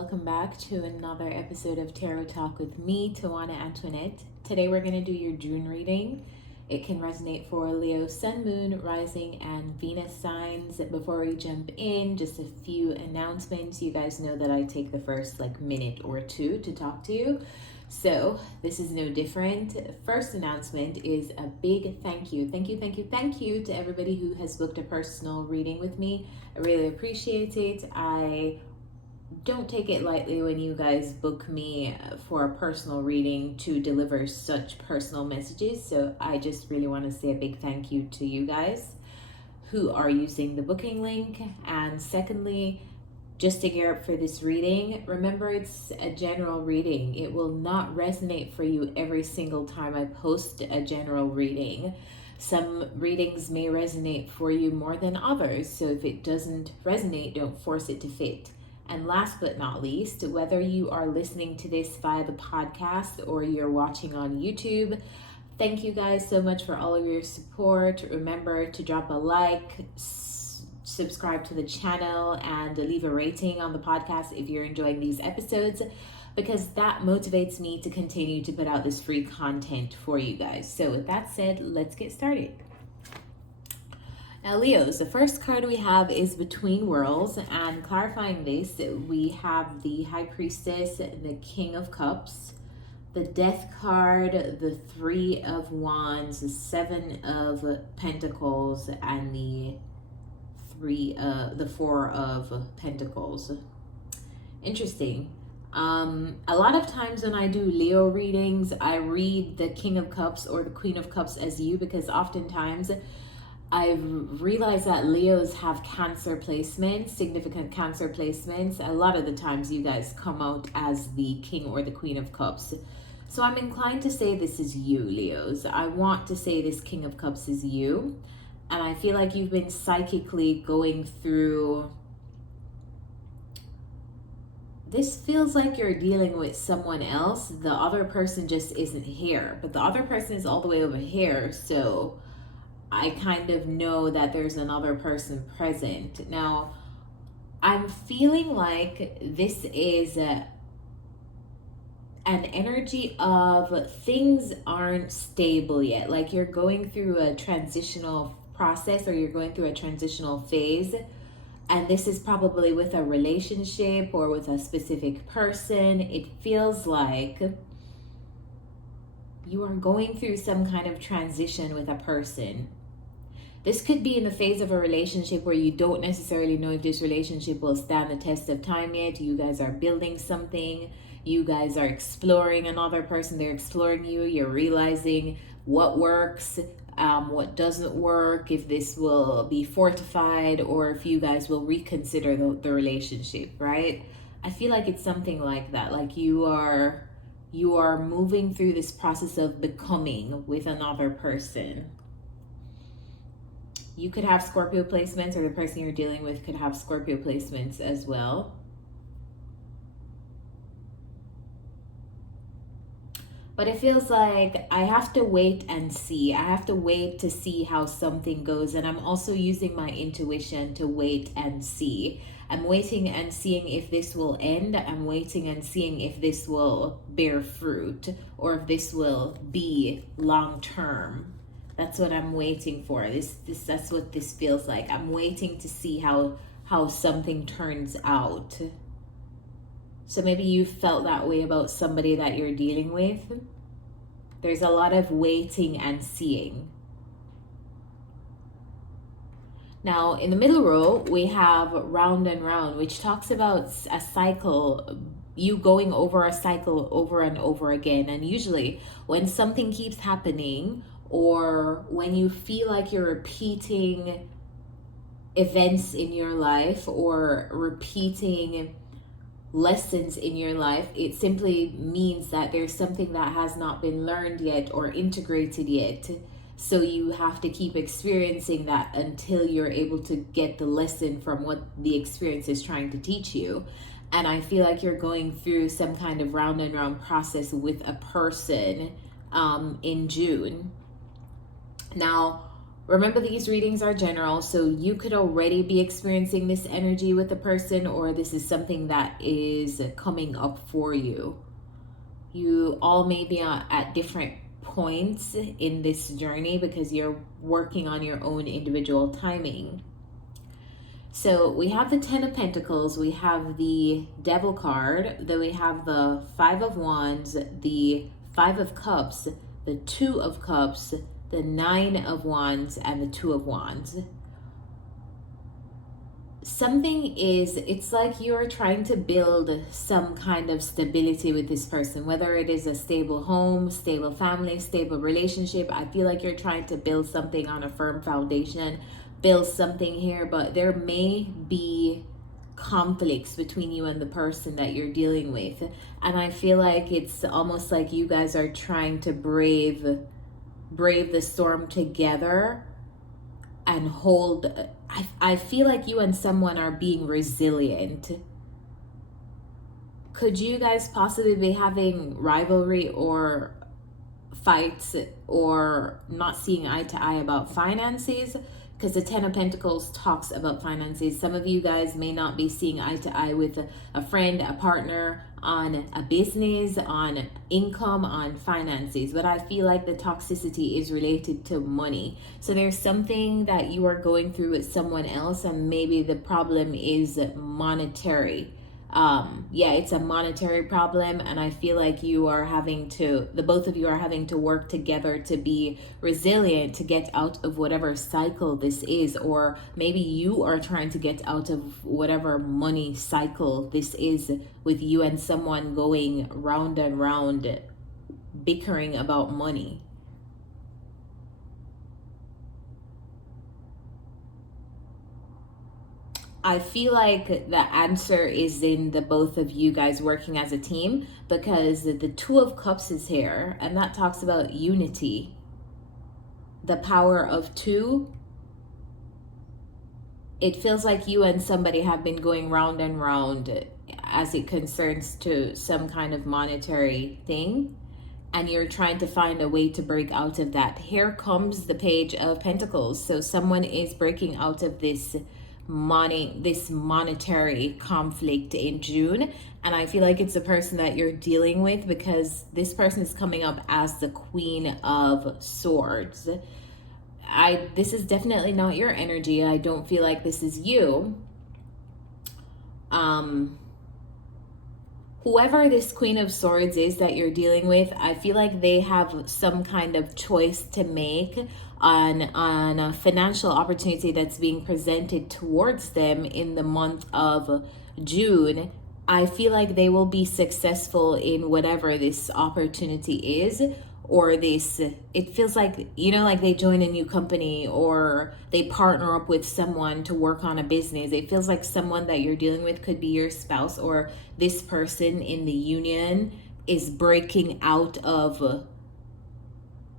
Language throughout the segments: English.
welcome back to another episode of Tarot Talk with me, Tawanantoinette. Today we're going to do your June reading. It can resonate for Leo, Sun, Moon, Rising, and Venus signs. Before we jump in, just a few announcements. You guys know that I take the first minute or two to talk to you. So this is no different. First announcement is a big thank you to everybody who has booked a personal reading with me. I really appreciate it. I don't take it lightly when you guys book me for a personal reading to deliver such personal messages. So I just really want to say a big thank you to you guys who are using the booking link. And secondly, just to gear up for this reading, remember it's a general reading. It will not resonate for you every single time I post a general reading. Some readings may resonate for you more than others. So if it doesn't resonate, don't force it to fit. And last but not least, whether you are listening to this via the podcast or you're watching on YouTube, thank you guys so much for all of your support. Remember to drop a like, subscribe to the channel, and leave a rating on the podcast if you're enjoying these episodes, because that motivates me to continue to put out this free content for you guys. So with that said, let's get started. Now, Leos, the first card we have is Between Worlds, and clarifying this, we have the High Priestess, the King of Cups, the Death card, the Three of Wands, the Seven of Pentacles, and the Four of Pentacles. Interesting. A lot of times when I do Leo readings, I read the King of Cups or the Queen of Cups as you, because oftentimes I've realized that Leos have Cancer placements, significant Cancer placements. A lot of the times you guys come out as the King or the Queen of Cups. So I'm inclined to say this is you, Leos. I want to say this King of Cups is you. And I feel like you've been psychically going through... This feels like you're dealing with someone else. The other person just isn't here. But the other person is all the way over here. So I kind of know that there's another person present. Now, I'm feeling like this is an energy of things aren't stable yet. Like you're going through a transitional process, or you're going through a transitional phase. And this is probably with a relationship or with a specific person. It feels like you are going through some kind of transition with a person. This could be in the phase of a relationship where you don't necessarily know if this relationship will stand the test of time yet. You guys are building something. You guys are exploring another person. They're exploring you. You're realizing what works, what doesn't work, if this will be fortified, or if you guys will reconsider the relationship, right? I feel like it's something like that. Like you are moving through this process of becoming with another person. You could have Scorpio placements, or the person you're dealing with could have Scorpio placements as well. But it feels like I have to wait and see. I have to wait to see how something goes. And I'm also using my intuition to wait and see. I'm waiting and seeing if this will end. I'm waiting and seeing if this will bear fruit, or if this will be long term. That's what I'm waiting for. That's what this feels like. I'm waiting to see how something turns out. So maybe you felt that way about somebody that you're dealing with. There's a lot of waiting and seeing. Now, in the middle row, we have Round and Round, which talks about a cycle, you going over a cycle over and over again. And usually when something keeps happening, or when you feel like you're repeating events in your life or repeating lessons in your life, it simply means that there's something that has not been learned yet or integrated yet. So you have to keep experiencing that until you're able to get the lesson from what the experience is trying to teach you. And I feel like you're going through some kind of round and round process with a person in June. Now, Remember, these readings are general, so you could already be experiencing this energy with the person, or this is something that is coming up for you. You all may be at different points in this journey because you're working on your own individual timing. So we have the Ten of Pentacles, we have the Devil card, then we have the Five of Wands, the Five of Cups, the Two of Cups, the Nine of Wands, and the Two of Wands. Something is, it's like you're trying to build some kind of stability with this person, whether it is a stable home, stable family, stable relationship. I feel like you're trying to build something on a firm foundation, build something here, but there may be conflicts between you and the person that you're dealing with. And I feel like it's almost like you guys are trying to brave the storm together and hold. I feel like you and someone are being resilient. Could you guys possibly be having rivalry or fights or not seeing eye to eye about finances? Because the Ten of Pentacles talks about finances. Some of you guys may not be seeing eye to eye with a friend, a partner, on a business, on income, on finances. But I feel like the toxicity is related to money. So there's something that you are going through with someone else, and maybe the problem is monetary. Yeah, it's a monetary problem, and I feel like you are having to, the both of you are having to work together to be resilient, to get out of whatever cycle this is, or maybe you are trying to get out of whatever money cycle this is, with you and someone going round and round bickering about money. I feel like the answer is in the both of you guys working as a team, because the Two of Cups is here, and that talks about unity, the power of two. It feels like you and somebody have been going round and round as it concerns to some kind of monetary thing, and you're trying to find a way to break out of that. Here comes the Page of Pentacles. So someone is breaking out of this monetary conflict in June, and I feel like it's the person that you're dealing with, because this person is coming up as the Queen of Swords. This is definitely not your energy. I don't feel like this is you. Whoever this Queen of Swords is that you're dealing with, I feel like they have some kind of choice to make on a financial opportunity that's being presented towards them in the month of June. I feel like they will be successful in whatever this opportunity is, or this, it feels like, you know, like they join a new company or they partner up with someone to work on a business. It feels like someone that you're dealing with could be your spouse, or this person in the union is breaking out of,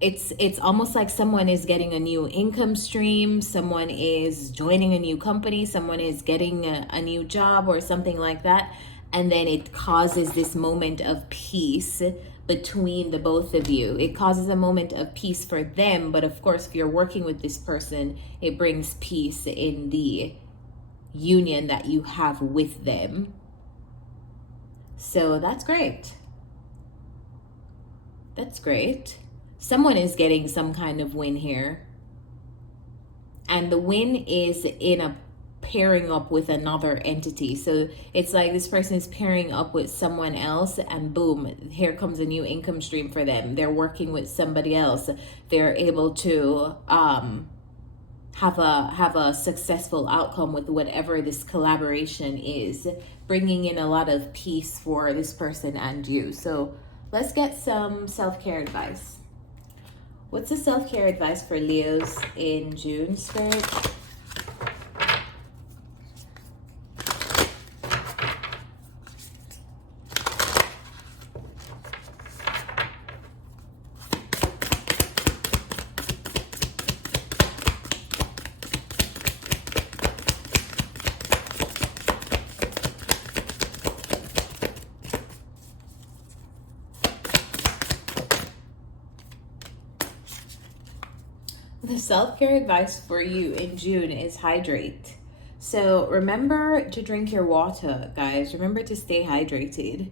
it's almost like someone is getting a new income stream, someone is joining a new company, someone is getting a new job or something like that, and then it causes this moment of peace between the both of you. It causes a moment of peace for them, but of course, if you're working with this person, it brings peace in the union that you have with them. So that's great. That's great. Someone is getting some kind of win here. And the win is in a pairing up with another entity. So it's like this person is pairing up with someone else, and boom, here comes a new income stream for them. They're working with somebody else. They're able to have a successful outcome with whatever this collaboration is, bringing in a lot of peace for this person and you. So let's get some self-care advice. What's the self-care advice for Leos in June, Spirit? The self-care advice for you in June is hydrate. So remember to drink your water, guys. Remember to stay hydrated.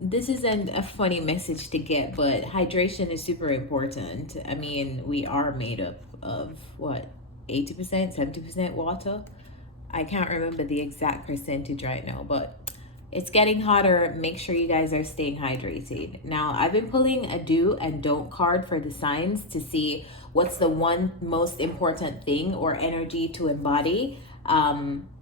This isn't a funny message to get, but hydration is super important. I mean, we are made up of what, 80%, 70% water? I can't remember the exact percentage right now, but it's getting hotter. Make sure you guys are staying hydrated. Now, I've been pulling a do and don't card for the signs to see what's the one most important thing or energy to embody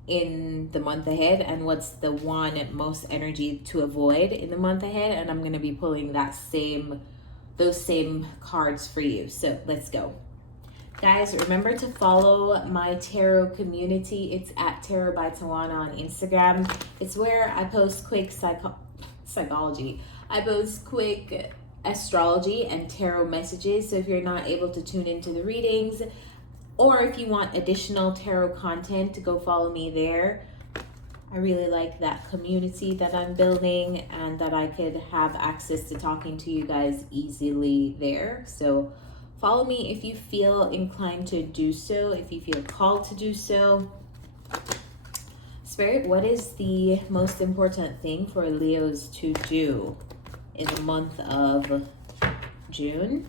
in the month ahead, and what's the one most energy to avoid in the month ahead. And I'm going to be pulling those same cards for you. So let's go. Guys, remember to follow my tarot community. It's at Tarot by Tawana on Instagram. It's where I post quick psychology. I post quick astrology and tarot messages. So if you're not able to tune into the readings, or if you want additional tarot content, go follow me there. I really like that community that I'm building, and that I could have access to talking to you guys easily there. So follow me if you feel inclined to do so, if you feel called to do so. Spirit, what is the most important thing for Leos to do in the month of June?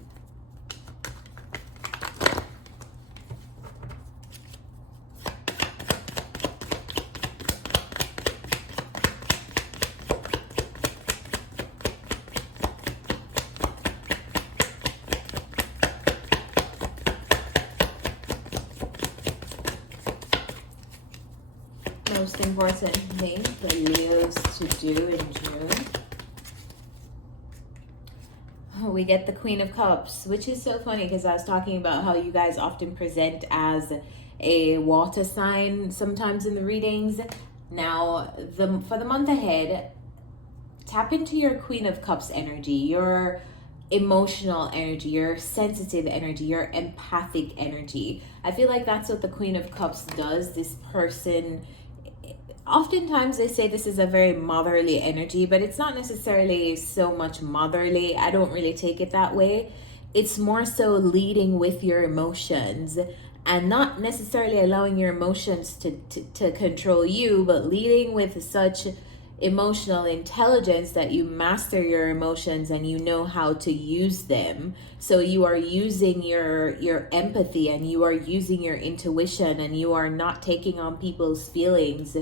Most important thing for Leos to do in June. Oh, we get the Queen of Cups, which is so funny because I was talking about how you guys often present as a water sign sometimes in the readings. Now, for the month ahead, tap into your Queen of Cups energy, your emotional energy, your sensitive energy, your empathic energy. I feel like that's what the Queen of Cups does. This person, oftentimes they say this is a very motherly energy, but it's not necessarily so much motherly. I don't really take it that way. It's more so leading with your emotions and not necessarily allowing your emotions to control you, but leading with such emotional intelligence that you master your emotions and you know how to use them. So you are using your empathy, and you are using your intuition, and you are not taking on people's feelings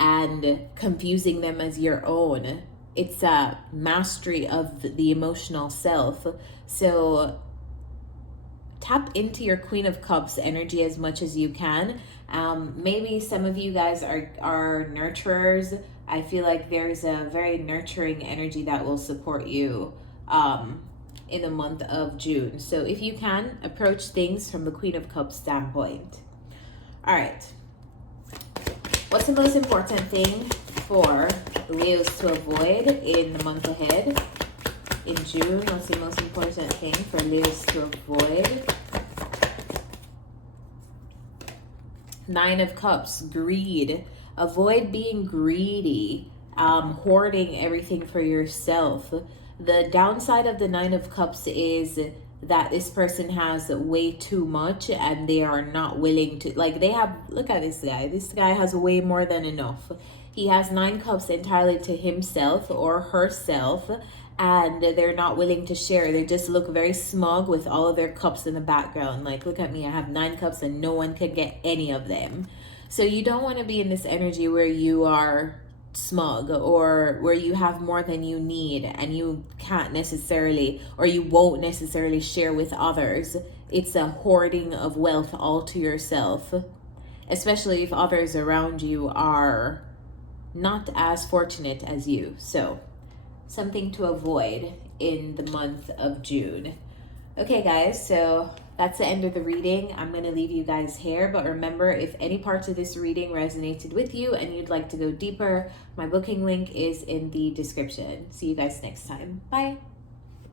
and confusing them as your own. It's a mastery of the emotional self. So tap into your Queen of Cups energy as much as you can. Maybe some of you guys are nurturers. I feel like there's a very nurturing energy that will support you in the month of June. So if you can, approach things from the Queen of Cups standpoint. All right. What's the most important thing for Leos to avoid in the month ahead? In June, what's the most important thing for Leos to avoid? Nine of Cups, greed. Avoid being greedy, hoarding everything for yourself. The downside of the Nine of Cups is that this person has way too much, and they are not willing to, like, they have, look at this guy. This guy has way more than enough. He has 9 cups entirely to himself or herself, and they're not willing to share. They just look very smug with all of their cups in the background. Like, look at me, I have 9 cups and no one can get any of them. So you don't want to be in this energy where you are smug, or where you have more than you need and you can't necessarily, or you won't necessarily share with others. It's a hoarding of wealth all to yourself, especially if others around you are not as fortunate as you. So something to avoid in the month of June. Okay guys, so that's the end of the reading. I'm going to leave you guys here, but remember, if any parts of this reading resonated with you and you'd like to go deeper, my booking link is in the description. See you guys next time. Bye.